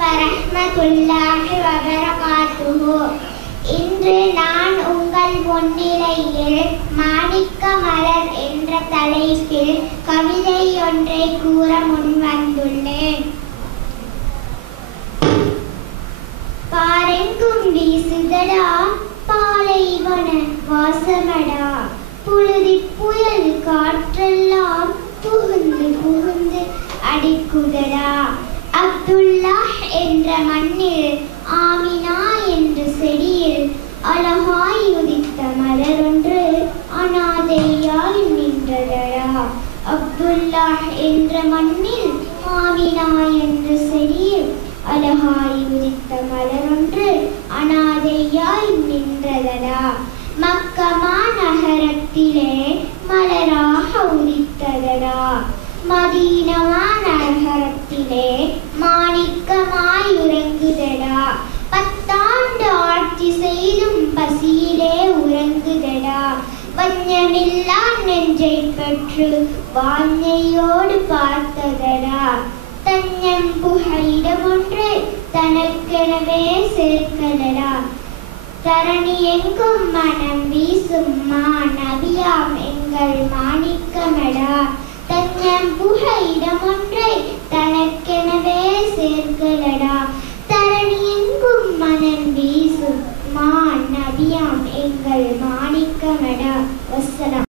வரஹ்மத்துல்லாஹி வபரகாத்துஹு. இன்று நான் உங்கள் முன்னிலையில் மாணிக்க மலர் என்ற தலைப்பில் கவிதை ஒன்றை கூற முன்வந்துள்ளேன். பாரெங்கும் வீசுதடா பாலைவன வாசமடா, புழுதி புயல் காற்றெல்லாம் புகுந்து புகுந்து அடிக்குதடா. அப்துல்லாஹ் என்ற மண்ணில் ஆமினா என்ற செடியில் அழகாய் உதித்த மலரொன்று அனாதையாய் நின்றதடா. அப்துல்லாஹ் என்ற மண்ணில் ஆமினா என்ற செடியில் அழகாய் உதித்த மலரொன்று அனாதையாய் நின்றதடா. மக்கமா நகரத்திலே மலராக உதித்ததடா. மதீனமா நகரத்திலே மாணிக்கமாய் உறங்குதடா. 10 ஆண்டு ஆட்சி செய்தும் பசியிலே உறங்குதடா. வஞ்சமில்லா நெஞ்சை பெற்று வாஞ்சையோடு பார்த்ததடா. தஞ்சம் புகையிடம் ஒன்றை தனக்கெனவே சேர்க்கதடா. தரணி எங்கும் மனம் வீசும் நபியாம் எங்கள் மாணிக்கமடா. தஞ்சம் புகையிடம் ஒன்றை